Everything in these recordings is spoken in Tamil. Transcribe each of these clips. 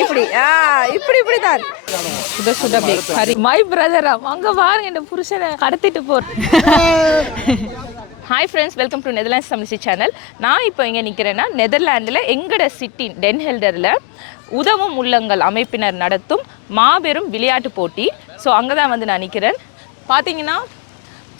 இப்படி இப்படி இப்படி இப்படி தான் சுட சுட கறி. மை பிரதரா அங்க பாருங்க இந்த புருஷனை கடத்திட்டு போறேன். Hi friends, welcome to Netherlands Tamil channel. நான் இப்போ இங்கே நிற்கிறேன்னா நெதர்லாண்டில் எங்கட சிட்டி டென்ஹெல்டரில் உதவும் உள்ளங்கள் அமைப்பினர் நடத்தும் மாபெரும் விளையாட்டு போட்டி. ஸோ அங்கே தான் வந்து நான் நிற்கிறேன். பார்த்தீங்கன்னா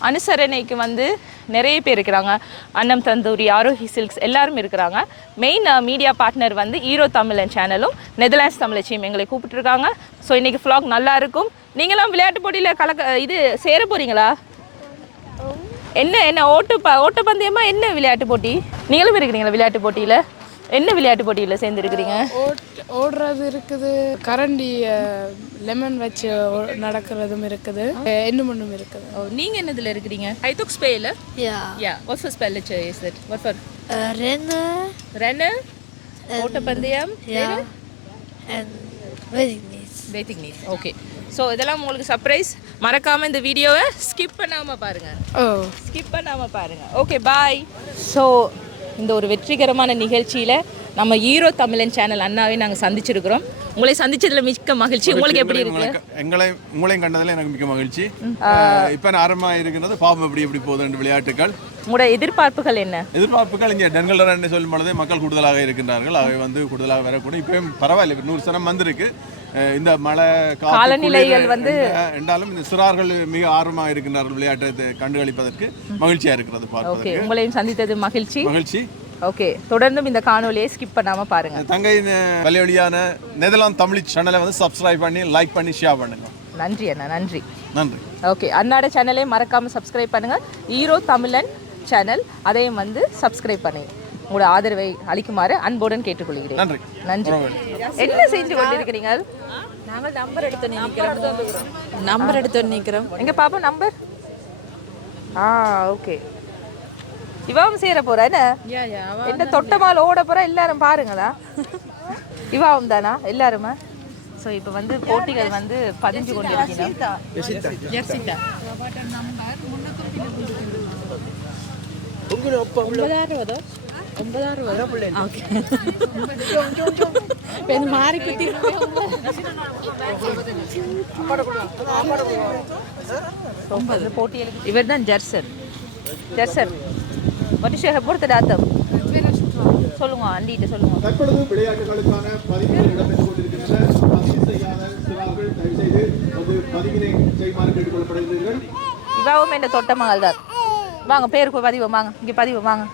அனுசரணைக்கு வந்து நிறைய பேர் இருக்கிறாங்க. அன்னம் தந்தூரி, ஆரோஹி சில்க்ஸ் எல்லாரும் இருக்கிறாங்க. மெயின் மீடியா பார்ட்னர் வந்து ஈரோ தமிழன் சேனலும் நெதர்லாண்ட்ஸ் தமிழச்சியும் எங்களை கூப்பிட்டுருக்காங்க. ஸோ இன்றைக்கி ஃப்ளாக் நல்லா இருக்கும். நீங்களாம் விளையாட்டு போட்டியில் இது சேர போகிறீங்களா? என்ன என்ன ஓட்டப்பந்தயமா என்ன விளையாட்டு போட்டி? நீங்களும் இருக்கிறீங்களா விளையாட்டு போட்டியில்? என்ன விளையாட்டு போட்டியில் சேர்ந்துருக்கிறீங்க? ஓடுறது இருக்குது, கரண்டி லெமன் வச்சு நடக்கிறதும் இருக்குது, இன்னும் இருக்குது. நீங்கள் என்னதில் இருக்கிறீங்க? ஐ துக் ஸ்பெயில். Yeah. What's the spell is it? What for? Renner. ஓட்டப்பந்தயம். Yeah. And waiting needs. Okay. So இதெல்லாம் உங்களுக்கு சர்ப்ரைஸ். மறக்காமல் இந்த வீடியோவை ஸ்கிப் பண்ணாமல் பாருங்கள். ஓகே, பாய். ஸோ இந்த ஒரு வெற்றிகரமான நிகழ்ச்சியில் நம்ம ஈரோ தமிழன் சேனல் அண்ணாவை நாங்கள் சந்திச்சிருக்கிறோம். உங்களை சந்திச்சதில் மிக்க மகிழ்ச்சி. உங்களுக்கு எப்படி இருக்கு? உங்களையும் கண்டதில் எனக்கு மிக்க மகிழ்ச்சி. இப்போ ஆரம்பமாக இருக்கிறது பாவம் எப்படி போகுது விளையாட்டுகள். உங்களோட எதிர்பார்ப்புகள் என்ன? எதிர்பார்ப்புகள் இங்கே டென்ஹெல்டர் சொல்லும் பொழுதே மக்கள் கூடுதலாக இருக்கின்றார்கள். அவை வந்து கூடுதலாக வரக்கூடிய இப்போயும் பரவாயில்லை, 100 சனம் வந்திருக்கு. இந்த மழை காலநிலைகள் வந்து என்றாலும் இந்த சிறார்கள் மிக ஆர்வமாக இருக்கின்றார்கள் விளையாட்டை கண்டுகளிப்பதற்கு. மகிழ்ச்சியாக இருக்கிறது பார்ப்பதற்கு. உங்களையும் சந்தித்தது மகிழ்ச்சி. ஓகே, தொடர்ந்தும் இந்த காணொலியை ஸ்கிப் பண்ணாம பாருங்க. தங்கையின் வழியான நெதர்லாந்து தமிழ் சேனலை வந்து சப்ஸ்கிரைப் பண்ணி லைக் பண்ணி ஷேர் பண்ணுங்க. நன்றி அண்ணா, நன்றி. ஓகே, அண்ணாட சேனலை மறக்காம சப்ஸ்கிரைப் பண்ணுங்க. ஈரோ தமிழன் சேனல் அதையும் வந்து சப்ஸ்கிரைப் பண்ணுங்க. உங்களோட ஆதரவை அளிக்குமாறு அன்புடன் கேட்டுக்கொள்கிறேன். நன்றி. என்ன செஞ்சு கொண்டிருக்கிறீங்க? நாங்கள் நம்பர் எடுத்து நிற்கிறோம். எங்க பாப்பா நம்பர். ஓகே, இவாவும் சேர போறா என்ன? என்ன தொட்டமால ஓட போறா? எல்லாரும் பாருங்களா, இவாவும் தானா எல்லாருமே? ஸோ இப்போ வந்து போட்டிகள் வந்து பதிஞ்சு கொண்டிருக்கிறோம். இவர் தான் ஜெர்சன். What is your birthday datum? சொல்லுங்க, அண்டிட்ட சொல்லுங்க. தற்பொழுது விளையாட்டுகளுக்கான பதிவுகள் இடம்பெற்றுக் கொண்டிருக்கின்றன. பதிவு செய்யாத சிறார்கள் தயவு செய்து வந்து பதிவினை செய்யுமாறு கேட்டுக்கொள்ளப்படுகிறீர்கள். இவாவும் என்ன தொட்ட மகள் தான். வாங்க, பேருக்கு பதிவு வாங்க, இங்கே பதிவு வாங்க.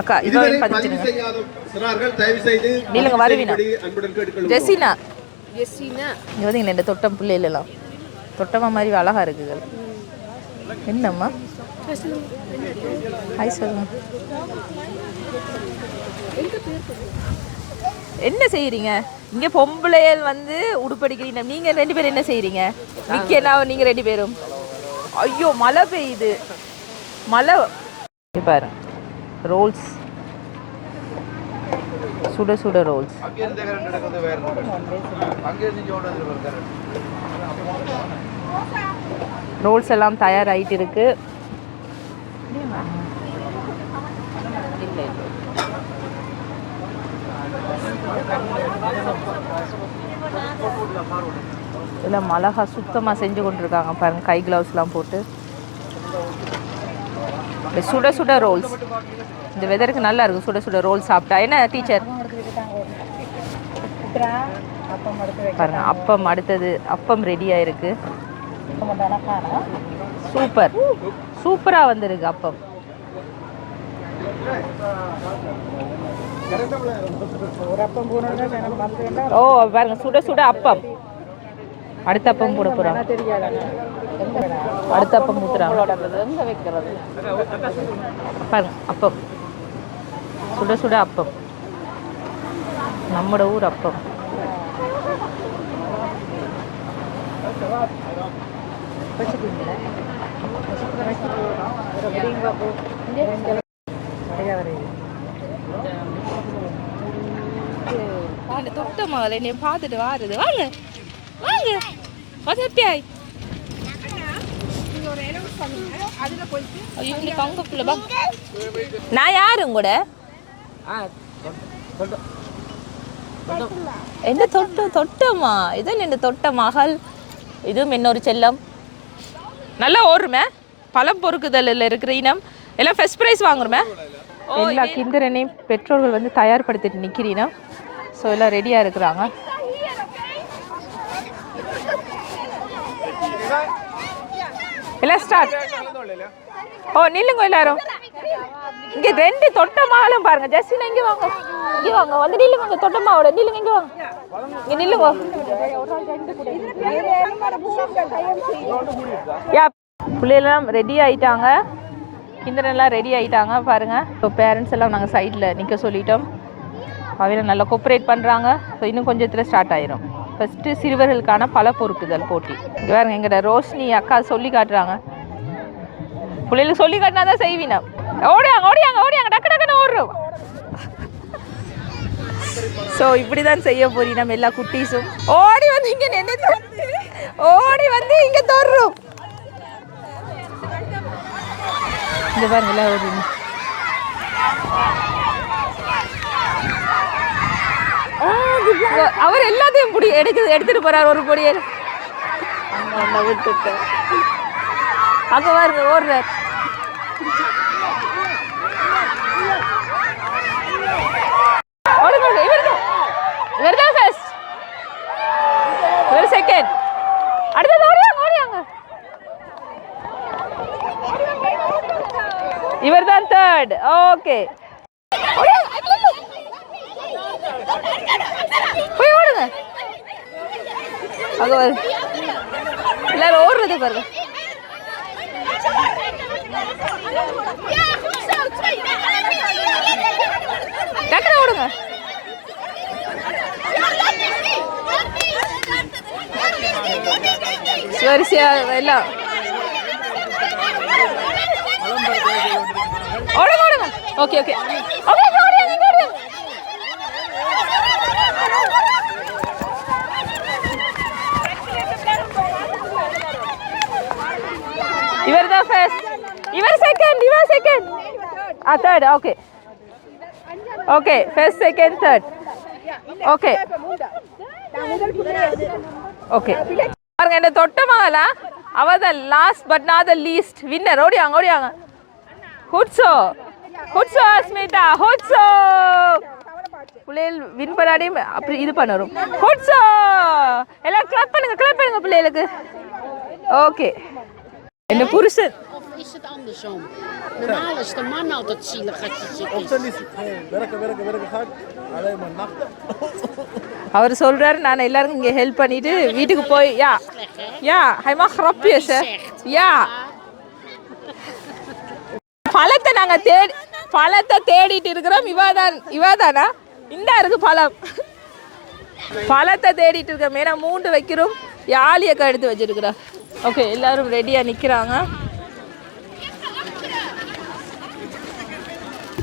அக்கா இவாவும் பதிவு செய்யாத சிறார்கள் தயவு செய்து நீங்க வருவீனா? அன்புடன் கேட்டுக்கொள்கிறோம். ஜெசினா இங்க வந்து இந்த தொட்டம் புள்ளை இல்லலாம். தொட்டமா மாதிரி அழகா இருக்குகள். என்னம்மா ஹாய் சொல்லுங்க. என்ன செய்யறீங்க இங்க? பொம்பளையல் வந்து உடுப்படிக்கிறீங்க. நீங்க 2 பேரும் என்ன செய்யறீங்க? நிக்கனா நீங்க 2 பேரும்? ஐயோ, மழை பெய்யுது. மழை பாரு. ரோல்ஸ், சுட சுட ரோல்ஸ். ரோல்ஸ் எல்லாம் தயாராகிட்டு இருக்கு. எல்லாம் மிளகா சுத்தமாக செஞ்சு கொண்டிருக்காங்க பாருங்க, கை கிளவுஸ்லாம் போட்டு. சுட சுட ரோல்ஸ் இந்த வெதருக்கு நல்லா இருக்கும். சுட சுட ரோல் சாப்பிட்டா என்ன டீச்சர்? பாருங்க, அப்பம் அடுத்தது. அப்பம் ரெடியாக இருக்கு. சூப்பராக வந்திருக்கு அப்பம். ஓ பாருங்க, சுட சுட அப்பம். அடுத்த அப்பம் போட போறாங்க. அடுத்த அப்பம் ஊத்துறாங்க பாருங்க. அப்பம், சுட சுட அப்பம், நம்மட ஊர் அப்பம். தொட்ட மகள் என்னை பார்த்துட்டு வாருது. வாங்க வாங்க, ஹாப்பியாய். நான் யாரு கூட என்ன தொட்டமா இதான் என்ன தொட்ட மகள். இதுவும் இன்னொரு செல்லம். நல்லா ஓடுமே. பழம் பொறுக்குதலில் இருக்கிற இனம் எல்லாம் ஃபர்ஸ்ட் ப்ரைஸ் வாங்குறோமே. எல்லா கிண்டரனையும் பெற்றோர்கள் வந்து தயார்படுத்திட்டு நிற்கிறீனா. ஸோ எல்லாம் ரெடியாக இருக்கிறாங்க. எல்லாம் ஸ்டார்ட். ஓ நில்லுங்க எல்லாரும். இங்கே 2 தொட்டமாலும் பாருங்க. ஜஸ்டின் இங்கே வாங்க, இங்கே வாங்க, வந்து நில்லுங்க. தொட்டமாவோட நில்லுங்க, இங்கே வாங்க, இங்கே நில்லுங்க. யா பிள்ளைலாம் ரெடி ஆகிட்டாங்க, கிண்டரெல்லாம் ரெடி ஆகிட்டாங்க பாருங்க. இப்போ பேரண்ட்ஸ் எல்லாம் நாங்கள் சைடில் நிற்க சொல்லிட்டோம். அவங்க நல்லா கோஆப்ரேட் பண்ணுறாங்க. ஸோ இன்னும் கொஞ்சத்தில் ஸ்டார்ட் ஆயிரும். ஃபஸ்ட்டு சிறுவர்களுக்கான பல பொறுக்குதல் போட்டி. இங்கே பாருங்க, எங்கள்கிட்ட ரோஷினி அக்கா சொல்லி காட்டுறாங்க. பிள்ளைகளுக்கு சொல்லி காட்டினா தான் செய்வீனா. ஓடியாங்க ஓடியாங்க ஓடியாங்க, டக்கு டக்குன்னு ஓடுறோம். ஸோ இப்படி தான் செய்ய போறீ நம்ம எல்லா குட்டீஸும். ஓடி வந்து இங்கே நின்று ஓடி வந்து இங்கே தோறுறோம். இந்த பாருங்க எல்லாம் ஓடுறீங்க. அவர் எல்லாத்தையும் எடுத்துட்டு போறாரு. ஒரு பொடியை விட்டுட்டு அங்க பாருங்க ஓடுறார். இவர்தான் ஃபர்ஸ்ட், இவர் செகண்ட், அடுத்தது ஓடியாங்க ஓடியாங்க. இவர்தான் தேர்ட். ஓகே போய் ஓடுங்க. அங்க வரு எல்லாரும் ஓடுறது பாருங்க. டக்குனு ஓடுங்க. வரிசையா எல்லாம் ஓடுங்க ஓடுங்க. ஓகே ஓகே ஓகே இவர் தான் ஃபர்ஸ்ட், இவர் செகண்ட், இவர் second, third. Okay okay first second third. Okay okay பாருங்க, என்ன தொட்ட மகளா அவ தான் last but not the least winner. ஓடியாங்க ஓடியாங்க. ஹுட்ஸோ ஹுட்ஸோ அஸ்மிதா ஹுட்ஸோ. பிள்ளைகள் வின் பண்ணாடி அப்படி இது பண்ணுறோம். ஹுட்ஸோ எல்லாம் கிளப் பண்ணுங்க பிள்ளைகளுக்கு. ஓகே என்ன புருஷன். Is het andersom? Normaal is de man altijd zielig als je ziek is. அவர் சொல்றாரு, நான் எல்லாருக்கும் இங்கே ஹெல்ப் பண்ணிட்டு வீட்டுக்கு போய் யா யா ஹைமா ஹரப்பிய சார் யா பழத்தை நாங்கள் பழத்தை தேடிட்டு இருக்கிறோம். இவாதானா இந்த இருக்கு பழம். பழத்தை தேடிட்டு இருக்கோம். ஏன்னா 3 வைக்கிறோம். யாழியக்கா எடுத்து வச்சிருக்கிறோம். ஓகே எல்லாரும் ரெடியாக நிற்கிறாங்க.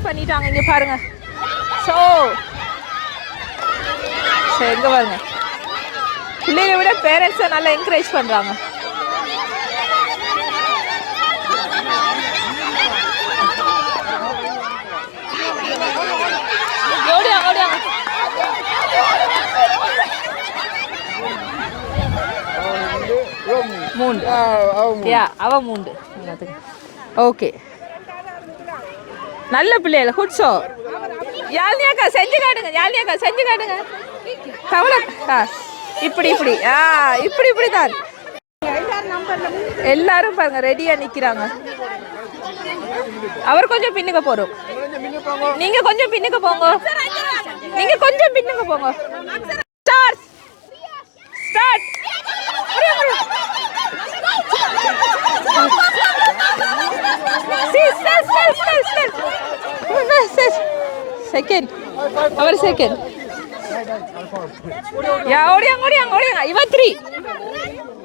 பண்ணிட்டாங்க. இங்கே பாருங்க. ஸோ எங்கே பாருங்க, பிள்ளைகளை விட பேரண்ட்ஸை நல்லா என்கரேஜ் பண்ணுறாங்க. ஓடியாங்க ஓடியாங்க. மூண்டு யா அவ மூண்டு. ஓகே நல்ல பிள்ளைகள். ஹுட்ஸோ யாழ்னியாக்கா செஞ்சு காட்டுங்க, யாழ்னியாக்கா செஞ்சு காட்டுங்க. கவலை இப்படி இப்படி இப்படி தான் எல்லாரும் பாருங்க ரெடியாக நிற்கிறாங்க. அவர் கொஞ்சம் பின்னுக்கு போகிறோம். நீங்கள் கொஞ்சம் பின்னுக்கு போங்க. நீங்கள் கொஞ்சம் பின்னுக்கு போங்க. Start start. செகண்ட் அவர் செகண்ட். யா ஓடியாங்க ஓடியாங்க ஓடியாங்க. இவ 3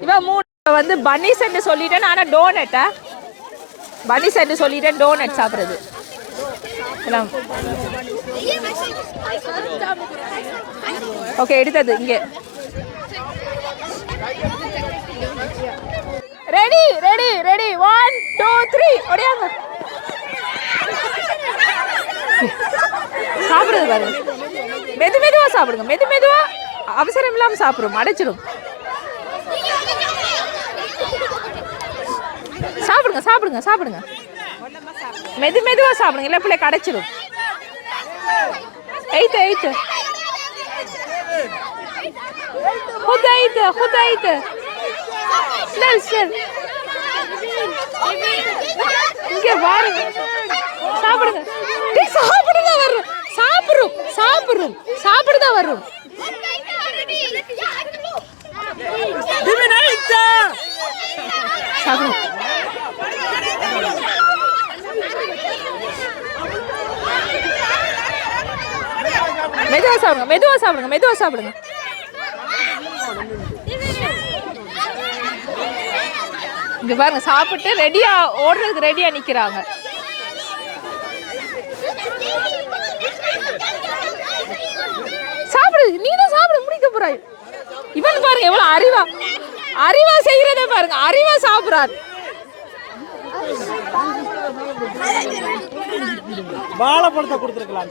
இவ 3 வந்து பன்னீஸ் என்று சொல்லிட்டேன். ஆனால் டோனட்டா பன்னீஸ் என்று சொல்லிட்டேன். டோனட் சாப்பிட்றது எல்லாம் ஓகே. எடுத்தது இங்கே ரெடி ரெடி ரெடி 1 2 3 ஓடியாங்க. சாப்பிடுறது பாருங்க. மெதுவா சாப்பிடுங்க, மெதுவா. அவசரம் இல்லாமல் சாப்பிடும், அடைச்சிடும். சாப்பிடுங்க. மெதுவா சாப்பிடுங்க, இல்லை பிள்ளை கடைச்சிடும். எய்த்து. ஹுதைத்து. ஸ்மெல். இங்கே பாருங்க, சாப்பிடுங்க. சாப்பிடுதான் வரும். சாப்பிடுதான் வரும். சாப்பிடுங்க. மெதுவா சாப்பிடுங்க. இங்க பாருங்க, சாப்பிட்டு ஓடுறதுக்கு ரெடியா நிக்கிறாங்க. சாப்பிடு, நீதான் சாப்பிட முடிக்க போறாய். இவன் பாருங்க எவ்வளவு அறிவா செய்யறதே பாருங்க, அறிவா சாப்பிடுறான். வாழைப்பழத்தை கொடுத்துருக்கலாம்.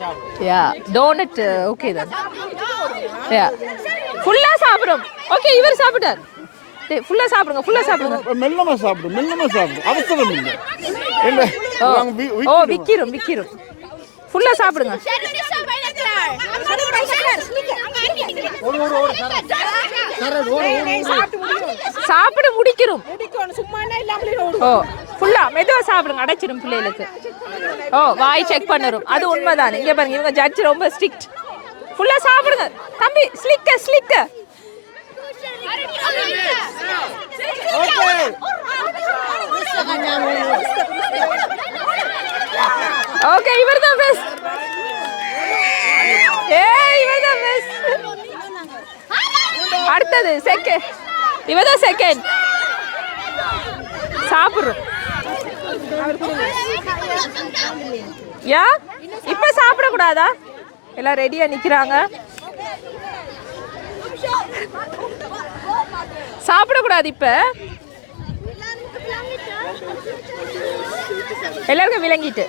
டோனட் ஓகே தான். ஃபுல்லா சாப்பிடும். ஓகே, இவர் சாப்பிட்டார். ஃபுல்லா சாப்பிடுங்க. மெல்லமா சாப்பிடு. அவசரம் இல்லை. விக்கிரும். ஃபுல்லா சாப்பிடுங்க. சாப்பிட முடிக்கிறோம். ஃபுல்லா மெதுவா சாப்பிடுங்க, அடைச்சிடும் பிள்ளைகளுக்கு. வாய் செக் பண்ணுறோம், அது உண்மைதான். இங்க பாருங்க, இவங்க ஜட்ஜ் ரொம்ப ஸ்ட்ரிக்ட். ஃபுல்லா சாப்பிடுங்க தம்பி. ஸ்லிக்க. ஓகே, இவர்தான் பெஸ்ட். இவர்தான் பெஸ்ட். அடுத்தது செகண்ட். இவர்தான் செகண்ட். சாப்பிடுறோம். இப்ப சாப்பிடக்கூடாதா? எல்லாம் ரெடியா நிக்கிறாங்க. சாப்பிடக்கூடாது இப்ப. எல்லாருக்கும் விளங்கிட்டு.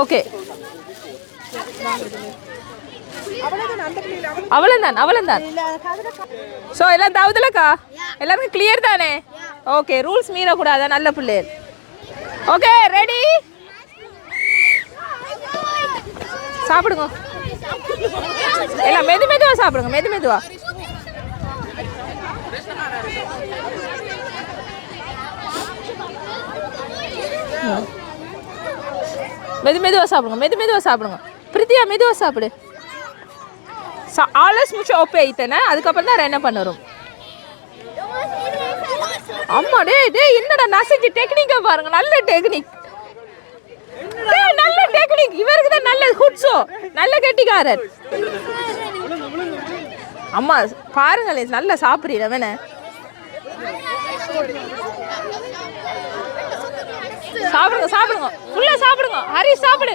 ஓகே, அவ்வளவுதான். சோ எல்லாம் தவுதலக்கா, எல்லாருக்கும் கிளியர் தானே? ஓகே, ரூல்ஸ் மீறக்கூடாதா? நல்ல பிள்ளைகள். Okay, ready? சாப்பிடுங்க. எல்லாம் மெதுவா சாப்பிடுங்க, மெதுவா. மெதுவா சாப்பிடுங்க. பிரித்தியா, மெதுவா சாப்பிடு. ஆலஸ் முச்ச ஒப்பே ஐத்தன, அதுக்கப்புறம் தான் என்ன பண்ணுறோம். அம்மா டேய் என்னடா நசிச்சு டெக்னிக்கா பாருங்க. நல்ல டெக்னிக். இவருக்கு தான் நல்ல ஹுட்ஸோ, நல்ல கெட்டிக்காரர். அம்மா பாருங்களே, நல்லா சாப்பிடுறீங்க வேணே. சாப்பிடுங்க. ஃபுல்லா சாப்பிடுங்க. ஹரி சாப்பிடு.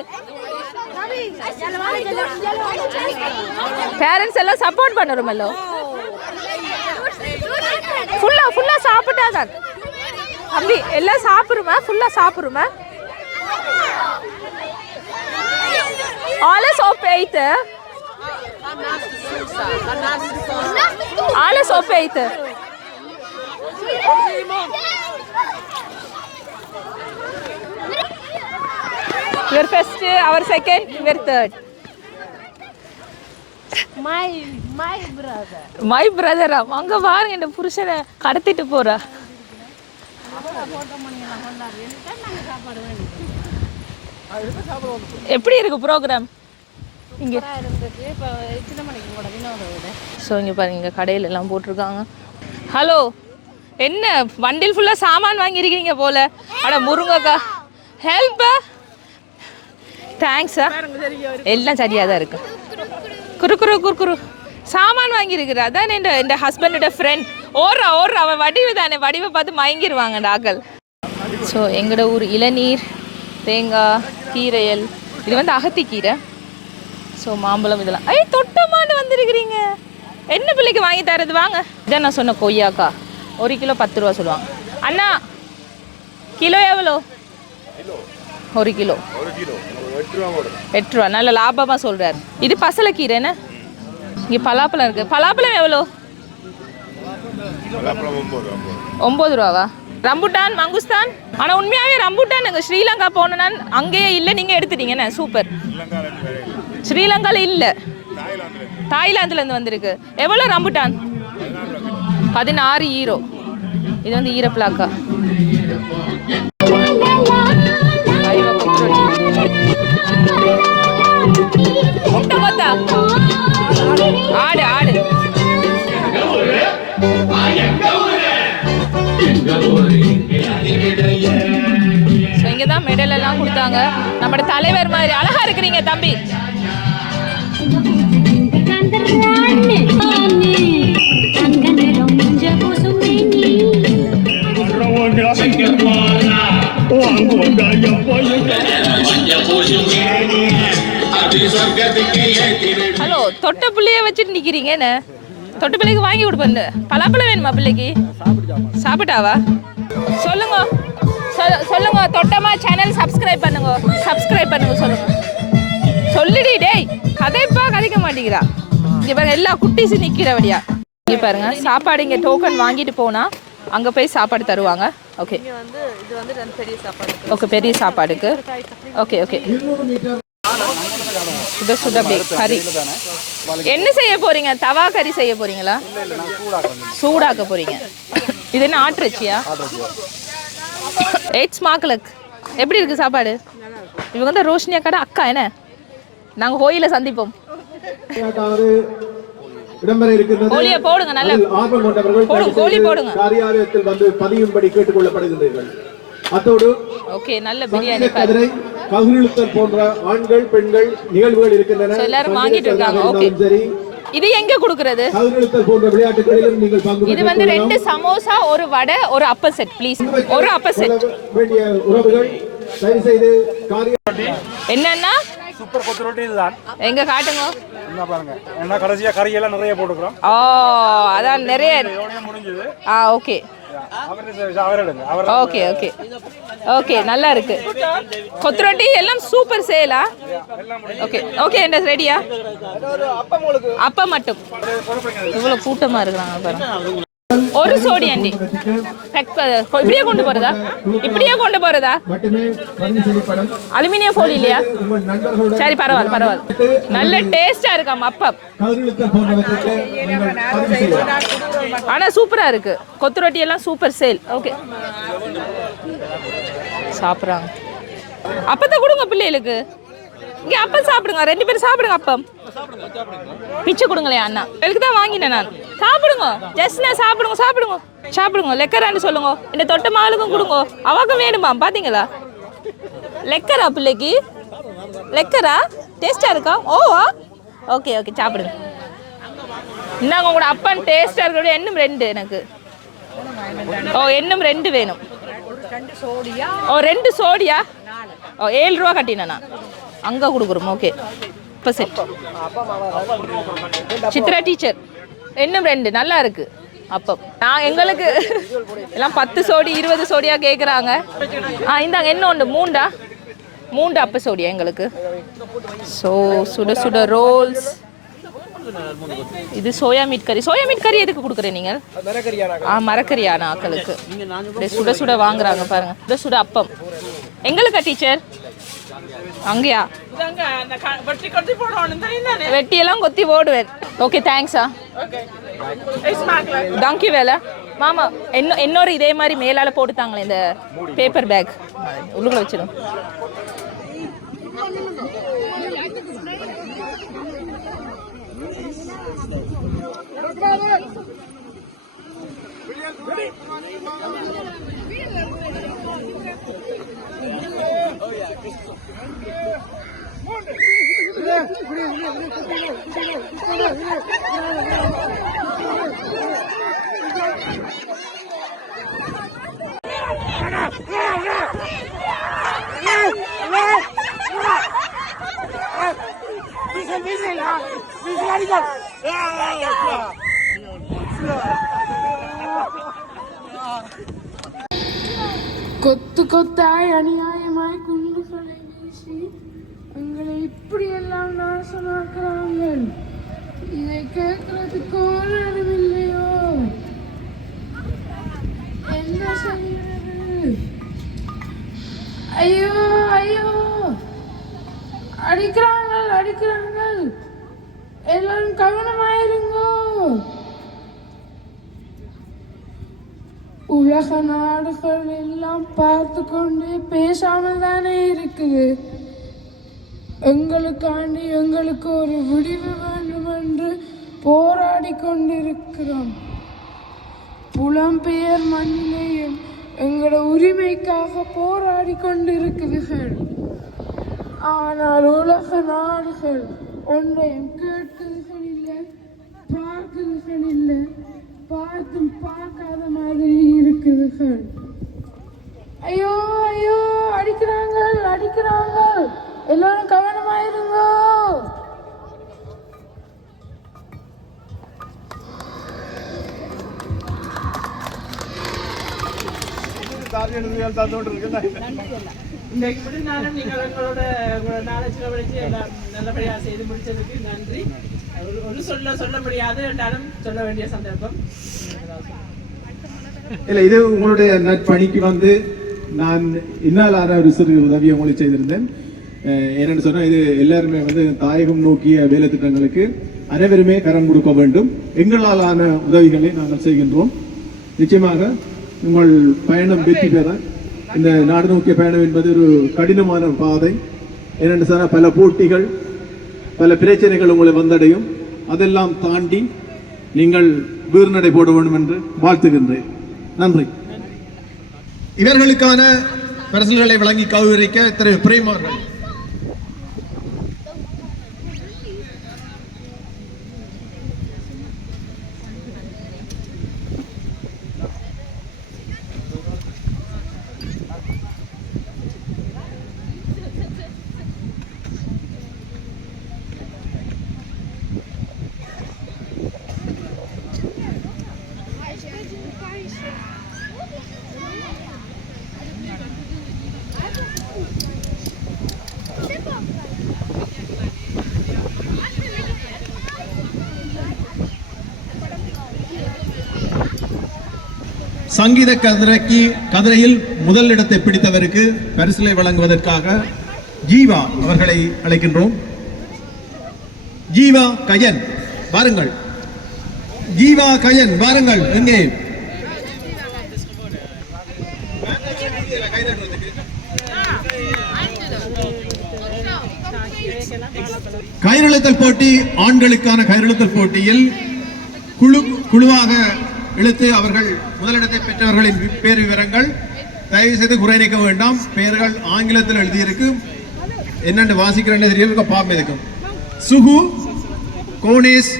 பேரண்ட்ஸ் எல்லாம் சப்போர்ட் பண்ணுறோமல்லோ. ஃபுல்லா சாப்பிட்டாதான் தம்பி. எல்லாம் சாப்பிடுமா? ஃபுல்லா சாப்பிடுமா? Alles opeten. Alles opeten. Your first, our second, your third. My brother. அங்க பாருங்க, இந்த புருஷனை கடத்திட்டு போறா. எப்படி இருக்கு ப்ரோக்ராம் இங்கே? ஸோ இங்கே பாருங்க, இங்கே கடையில் எல்லாம் போட்டிருக்காங்க. ஹலோ, என்ன வண்டில் ஃபுல்லாக சாமான் வாங்கியிருக்கீங்க போல. அட முருங்கக்கா, ஹெல்ப்பா, தேங்க்ஸா. எல்லாம் சரியாக தான் இருக்கு. குறுக்குறு சாமான் வாங்கியிருக்கிறா. அதான் என் ஹஸ்பண்டோட ஃப்ரெண்ட். ஓடுறா அவன் வடிவு தானே, வடிவை பார்த்து மயங்கிடுவாங்க டாக்கள். ஸோ எங்களோட ஊர் இளநீர், தேங்காய், கீரையல். இது வந்து அகத்திக்கீரை. ஸோ மாம்பழம் இதெல்லாம். தொட்டமான்னு வந்திருக்கிறீங்க. என்ன பிள்ளைக்கு வாங்கி தரது? வாங்க. இதான் நான் சொன்ன கொய்யாக்கா 1 கிலோ 10 ரூபா சொல்லுவாங்க. அண்ணா கிலோ எவ்வளோ? 1 கிலோ 8 ரூபா. நல்ல லாபமாக சொல்கிறார். இது பசலைக்கீரை என்ன? இங்கே பலாப்பழம் இருக்குது. பலாப்பழம் எவ்வளோ? 9 ரூபாவா? ரம்புட்டான் மங்குஸ்தான். ஆனால் உண்மையாகவே ரம்புட்டான் நாங்கள் ஸ்ரீலங்கா போனோன்னா அங்கேயே இல்லை, நீங்கள் எடுத்துட்டீங்கண்ணே. சூப்பர். ஸ்ரீலங்காவில் இல்லை, தாய்லாந்துலேருந்து வந்திருக்கு. எவ்வளோ ரம்புட்டான்? 16 ஈரோ. இது வந்து ஈரப்பிளாக்கா. முட்டை கொத்தா ஆடு ஆடு. இங்கே தான் மெடல் எல்லாம் கொடுத்தாங்க. நம்மளோட தலைவர் மாதிரி அழகா இருக்கிறீங்க தம்பி. ஹலோ, தொட்ட பிள்ளைய வச்சுட்டு நிக்கிறீங்க என்ன? தொட்ட பிள்ளைக்கு வாங்கி கொடுப்பேன். பலாப்பழம் வேணுமா பிள்ளைக்கு? சாப்பிட்டாவா? சொல்லுங்க சொல்லுங்க. தொட்டமா சேனல் சப்ஸ்கிரைப் பண்ணுங்க, சப்ஸ்கிரைப் பண்ணுங்க. சொல்லுங்க சொல்லிடி. டேய் கதைப்பா, கதைக்க மாட்டேங்கிறா. இங்க பாருங்க, எல்லா குட்டீஸும் நிக்கிறபடியா. இங்க பாருங்க, சாப்பாடு இங்க டோக்கன் வாங்கிட்டு போனா அங்க போய் சாப்பாடு தருவாங்க. ஓகே, இது வந்து பெரிய சாப்பாடு. ஓகே, பெரிய சாப்பாடுக்கு. Okay okay. சுட சுட கறி. என்ன செய்ய போறீங்க? தவா கறி செய்ய போறீங்களா? சூடாக்க போறீங்க. இது என்ன ஆட்டுறச்சியா? எயிட்ஸ் மாக்கலக். எப்படி இருக்கு சாப்பாடு? இவங்க வந்து ரோஷினியா கடை அக்கா என்ன? நாங்கள் கோயில சந்திப்போம். கோழியை போடுங்க, நல்ல போடுங்க, கோழி போடுங்க. காரியாலயத்தில் வந்து பதியும்படி கேட்டுக்கொள்ளப்படுகின்றீர்கள். அதோடு ஓகே, நல்ல பிரியாணி கௌரிழுத்தல் போன்ற ஆண்கள் பெண்கள் நிகழ்வுகள் இருக்கின்றன. எல்லாரும் வாங்கிட்டு இருக்காங்க. ஓகே, இது எங்க கொடுக்கிறது? கௌரிழுத்தல் போன்ற விளையாட்டுகளிலும் நீங்கள் பங்கு. இது வந்து 2 சமோசா, ஒரு வடை, ஒரு அப்ப செட் ப்ளீஸ். ஒரு அப்ப செட். வேண்டிய உறவுகள் தயவு செய்து என்னன்னா சூப்பர் கொத்து ரொட்டி இதுதான். எங்க காட்டுங்க. என்ன பாருங்க, என்ன கடைசியா கறி எல்லாம் நிறைய போட்டுக்கிறோம். ஓ, அதான் நிறைய முடிஞ்சது. ஓகே ஓகே ஓகே ஓகே, நல்லா இருக்கு. கொத்து ரொட்டி எல்லாம் சூப்பர் சேலா. ஓகே ஓகே, என்ன ரெடியா? அப்ப மட்டும் இவ்வளவு கூட்டமா இருக்கிறாங்க பாருங்க. ஒரு சோடி அண்டி இப்படியே கொண்டு போறதா? இப்படியே கொண்டு போறதா? அலுமினியம் ஃபோலி இல்லையா? சரி, பரவாயில்ல பரவாயில்ல. நல்ல டேஸ்டா இருக்காம் அப்பம். ஆனா சூப்பரா இருக்கு. கொத்து ரொட்டி எல்லாம் சூப்பர் சேல். ஓகே, சாப்பிட்றாங்க. அப்பத்தை கொடுங்க பிள்ளைகளுக்கு. இங்கே அப்பம் சாப்பிடுங்க, 2 பேரும் சாப்பிடுங்க. அப்பம் பிச்சை கொடுங்களே அண்ணா. எனக்கு தான் வாங்கினேன் நான். சாப்பிடுங்க, ஜஸ்ட்னா சாப்பிடுங்க சாப்பிடுங்க சாப்பிடுங்க. லெக்கரான்னு சொல்லுங்க. இந்த தொட்ட மாலுக்கும் கொடுங்க. அவாக்கும் வேணுமா? பார்த்தீங்களா? லெக்கரா பிள்ளைக்கு? லெக்கரா டேஸ்டா இருக்கா? ஓவா? ஓகே ஓகே, சாப்பிடுங்க. இந்தாங்க உங்களோட அப்பன் டேஸ்டா இருக்கிற. இன்னும் 2 எனக்கு. ஓ, இன்னும் 2 வேணும். ஓ, 2 சோடியா? ஓ, 7 ரூபா கட்டினேன் நான். அங்கே கொடுக்குறோம். ஓகே, இப்போ செட். சித்ரா டீச்சர் இன்னும் 2 நல்லா இருக்கு. அப்போ நான் எங்களுக்கு எல்லாம் 10 சோடி 20 சோடியா கேட்குறாங்க. இந்தாங்க என்ன ஒன்று 3 அப்ப சோடியா எங்களுக்கு. ஸோ சுட சுட ரோல்ஸ். இது சோயா மீட் கறி. சோயா மீட் கறி எதுக்கு கொடுக்குறேன் நீங்கள்? மரக்கறியான ஆக்களுக்கு. சுட சுட வாங்குறாங்க பாருங்க. சுட சுட அப்பம் எங்களுக்கா டீச்சர்? அங்கேயா? வெட்டியெல்லாம் கொத்தி போடுவேன். ஓகே, தேங்க்ஸா. தேங்க்யூ வேலை மாமா. இன்னொரு இதே மாதிரி மேலால போட்டுத்தாங்களே இந்த பேப்பர் பேக், உள்ளுக்குள்ள வச்சிடும். கொத்து கொத்தாய் அநியாயமாய் குண்டு வச்சு எங்களை இப்படியெல்லாம் நாசமாக்குறாங்க. இதை கேட்கறதுக்கு ஒரு இடமில்லையோ? என்ன செய்யறது? ஐயோ ஐயோ, அடிக்கிறாங்க. எல்லாரும் கவனமாயிருங்கோ. உலக நாடுகள் எல்லாம் பார்த்து கொண்டு பேசாமல் தானே இருக்குது. எங்களுக்காண்டி எங்களுக்கு ஒரு விடிவு வேண்டும் என்று போராடி கொண்டிருக்கிறோம். புலம்பெயர் மண்ணிலேயும் எங்களோட உரிமைக்காக போராடி கொண்டிருக்கிறீர்கள். ஆனால் உலக நாடுகள் ஒன்றையும் கேட்கிறீர்கள் இல்லை, பார்க்கிறீர்கள் இல்லை, பார்த்தும் பார்க்காத மாதிரி இருக்குதுகள். ஐயோ ஐயோ, அடிக்கிறாங்க. எல்லாரும் கவனமாயிருங்க. இன்றைக்கு முடிந்தாலும் நீங்கள் உங்களோட நாளை செலவழித்து எல்லாம் நல்லபடியாக செய்து முடித்ததுக்கு நன்றி. ஒரு சொல்ல முடியாது என்றாலும் சொல்ல வேண்டிய சந்தர்ப்பம். இல்லை, இது உங்களுடைய நற்பணிக்கு வந்து நான் இன்னாலான ஒரு சிறு உதவியை உங்களுக்கு செய்திருந்தேன். என்னென்னு சொன்னால், இது எல்லாருமே வந்து தாயகம் நோக்கிய வேலை திட்டங்களுக்கு அனைவருமே கரம் கொடுக்க வேண்டும். எங்களாலான உதவிகளை நாங்கள் செய்கின்றோம். நிச்சயமாக உங்கள் பயணம் வெற்றி பெற, இந்த நாடு நோக்கிய பயணம் என்பது ஒரு கடினமான பாதை. என்னென்னு சொன்னால், பல போட்டிகள், பல பிரச்சனைகள் உங்களை வந்தடையும். அதெல்லாம் தாண்டி நீங்கள் வீர்நடை போட வேண்டும் என்று வாழ்த்துகின்றேன். நன்றி. இவர்களுக்கான பரிசுகளை வழங்கி கௌரவிக்க திரு பிரேமார்கள். சங்கீத கதிரையில் முதல் இடத்தை பிடித்தவருக்கு பரிசுகளை வழங்குவதற்காக ஜீவா அவர்களை அழைக்கின்றோம். ஜீவா கயன் வாருங்கள். ஜீவா கயன் வாருங்கள். எங்கே? கயிறுழுத்தல் போட்டி, ஆண்களுக்கான கயிறுழுத்தல் போட்டியில் குழுவாக இழுத்து அவர்கள் முதலிடத்தை பெற்றவர்களின் பேர் விவரங்கள் தயவு செய்து குறை நீக்க வேண்டாம். பெயர்கள் ஆங்கிலத்தில் எழுதியிருக்கு, என்னென்னு வாசிக்கிறேன்னு தெரியல, பாம்பு இருக்கும். சுகு, கோனேஸ்,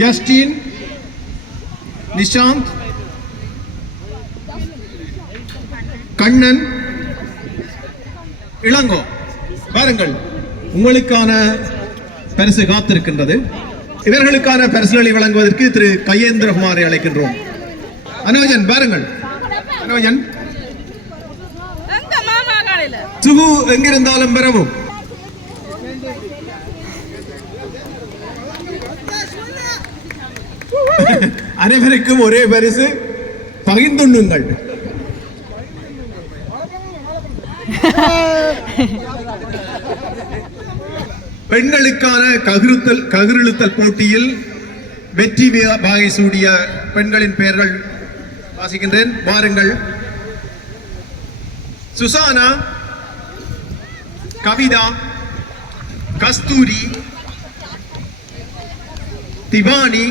ஜஸ்டின், நிஷாந்த், கண்ணன், இளங்கோ. பாருங்கள், உங்களுக்கான பரிசு காத்திருக்கின்றது. இவர்களுக்கான பரிசுகளை வழங்குவதற்கு திரு கையேந்திரகுமாரை அழைக்கின்றோம். அனோஜன் பாருங்கள். அனோஜன், சுகு எங்கிருந்தாலும் பெறவும். அனைவருக்கும் ஒரே பரிசு, பகிர்ந்துண்ணுங்கள். பெண்களுக்கான ககிரிழுத்தல் போட்டியில் வெற்றி வாகை சூடிய பெண்களின் பெயர்கள் வாசிக்கின்றேன். வாருங்கள். சுசானா, கவிதா, கஸ்தூரி, திவானி,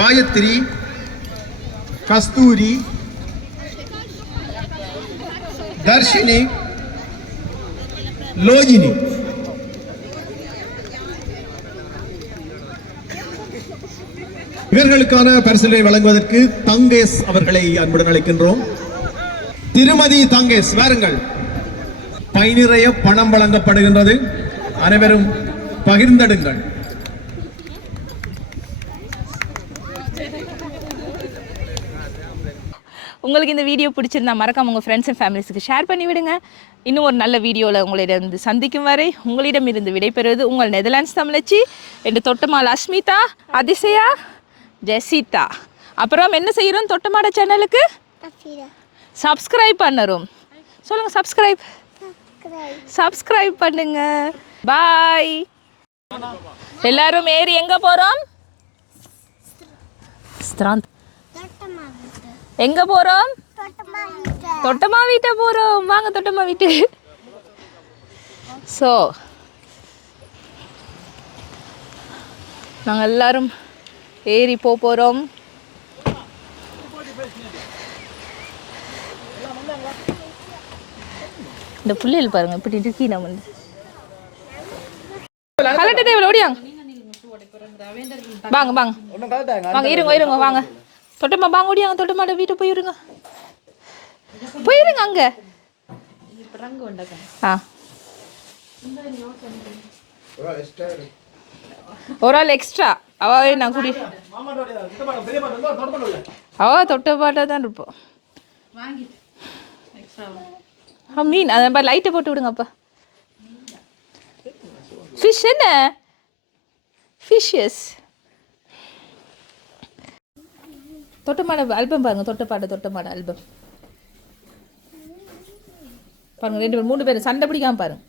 காயத்ரி, கஸ்தூரி, தர்ஷினி, லோஜினி. இவர்களுக்கான பரிசுகளை வழங்குவதற்கு தங்கேஸ் அவர்களை அன்புடன் அழைக்கின்றோம். திருமதி தங்கேஸ் வாருங்கள். பை நிறைய பணம் வழங்கப்படுகின்றது, அனைவரும் பகிர்ந்தெடுங்கள். உங்களுக்கு இந்த வீடியோ பிடிச்சிருந்தா மறக்காம உங்கள் ஃப்ரெண்ட்ஸ் அண்ட் ஃபேமிலிஸுக்கு ஷேர் பண்ணி விடுங்க. இன்னும் ஒரு நல்ல வீடியோவில் உங்களிடம் சந்திக்கும் வரை உங்களிடமிருந்து விடைபெறுவது உங்கள் நெதர்லாண்ட்ஸ் தமிழச்சி என்று தொட்டமால் அஸ்மிதா, அதிசயா, ஜெசிதா. அப்புறம் என்ன செய்கிறோம்? தொட்டமாட சேனலுக்கு சப்ஸ்கிரைப் பண்ணுறோம். சொல்லுங்கள், சப்ஸ்கிரைப் பண்ணுங்க. பாய். எல்லாரும் ஏறி எங்கே போகிறோம்? எங்கே போகிறோம்? தொட்டம்மா வீட்டை போகிறோம். வாங்க தொட்டம்மா வீட்டு. ஸோ நாங்கள் எல்லாரும் ஏறி போகிறோம். இந்த புள்ளியில் பாருங்க இப்படி இருக்கி நம்ம வந்து கலட்ட தேவையில்ல. ஓடியாங்க வாங்க வாங்க வாங்க, இருங்க வாங்க. தொட்டம்மா வாங்க, ஓடியாங்க. தொட்டம்மாட வீட்டை போயிருங்க அங்க. ஆ ஒரு ஆள் எக்ஸ்ட்ரா. அவாவே நான் கூடி தொட்ட பாட்டா தான் இருப்போம். மீன் அதை லைட்டை போட்டு விடுங்கப்பா. ஃபிஷ் என்ன? ஃபிஷ்ஷஸ். தொட்டமாட ஆல்பம் பாருங்க. தொட்டமாட ஆல்பம் பாருங்க. 2 பேர் 3 பேர் சண்டை பிடிக்காம பாருங்க.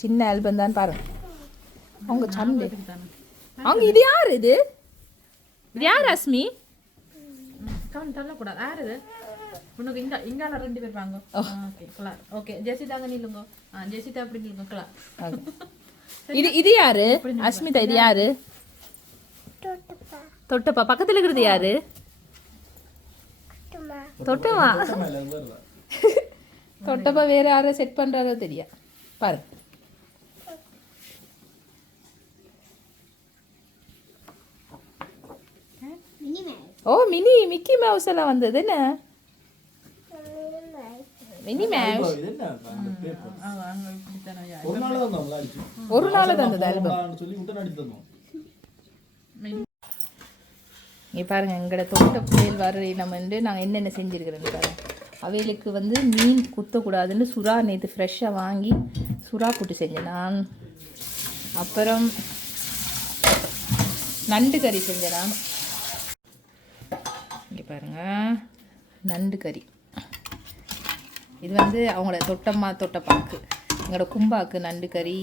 சின்ன ஆல்பம் தான் பாருங்க. அவங்க சண்டை. அவங்க இது யார்? இது யார் அஸ்மி? சொல்லக்கூடாது. யார் இது? உனக்கு இங்கால 2 பேர் வாங்க. Okay colour. ஓகே ஜெசிதாங்க நில்லுங்க. ஜெசிதா அப்படி நில்லுங்க கலர். இது யாரு? அஸ்மிதா இது யாரு? தொட்டப்பா. பக்கத்துல இருக்கிறது யாரு? தொட்டமா. தொட்டப்பா வேற யாரை செட் பண்றாரோ தெரியா பாரு. ஓ மிக்கி மவுஸ் எல்லாம் வந்தது என்ன? மினி மவுஸ் ஒரு நாள் தந்தது ஆல்பம். இங்கே பாருங்கள், எங்களோட தோட்ட புயல் வர நம்ம வந்து நாங்கள் என்னென்ன செஞ்சுருக்கிறோன்னு பாருங்கள். அவைகளுக்கு வந்து மீன் குத்தக்கூடாதுன்னு சுறா நேற்று ஃப்ரெஷ்ஷாக வாங்கி சுறா புட்டு செஞ்சேன் நான். அப்புறம் நண்டு கறி செஞ்சேன் நான். இங்கே பாருங்கள், நண்டு கறி. இது வந்து அவங்களோட தொட்டப்பாக்கு, எங்களோட கும்பாக்கு நண்டு கறி.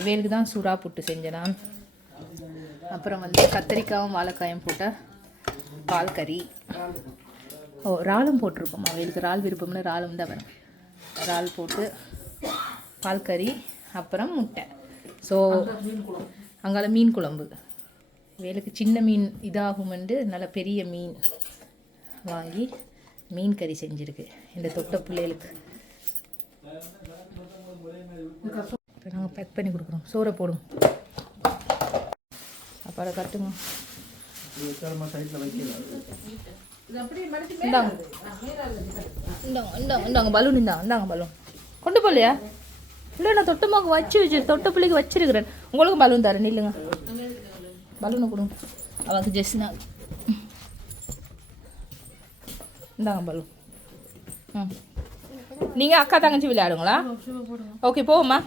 இவைகளுக்கு தான் சுறா புட்டு செஞ்சேன் நான். அப்புறம் வந்து கத்திரிக்காயும் வாழைக்காயும் போட்ட பால் கறி. இறாலும் போட்டிருப்போம். அவைகளுக்கு இறால் விருப்பம்னு இறாலும் தான் வரும். இறால் போட்டு பால் கறி, அப்புறம் முட்டை. ஸோ அங்கால மீன் குழம்பு. வேலுக்கு சின்ன மீன் இதாகுமெண்டு நல்ல பெரிய மீன் வாங்கி மீன் கறி செஞ்சுருக்கு இந்த தொட்ட பிள்ளைகளுக்கு. இப்போ நாங்கள் பேக் பண்ணி கொடுக்குறோம். சோறை போடும் அப்புறம் கட்டுங்க. இந்தாங்க பலூன். இந்தாங்க பலூன் கொண்டு போகலையா? இல்லை, நான் தொட்டமாக்கு வச்சு தொட்ட பிள்ளைக்கு வச்சிருக்கிறேன். உங்களுக்கும் பலூன் தரேன். இல்லைங்க, பலூனை கொடுங்க. அவளுக்கு ஜெஸ்னா இந்தாங்க பலூன். நீங்கள் அக்கா தங்கச்சி விளையாடுங்களா? ஓகே போவோம்மா.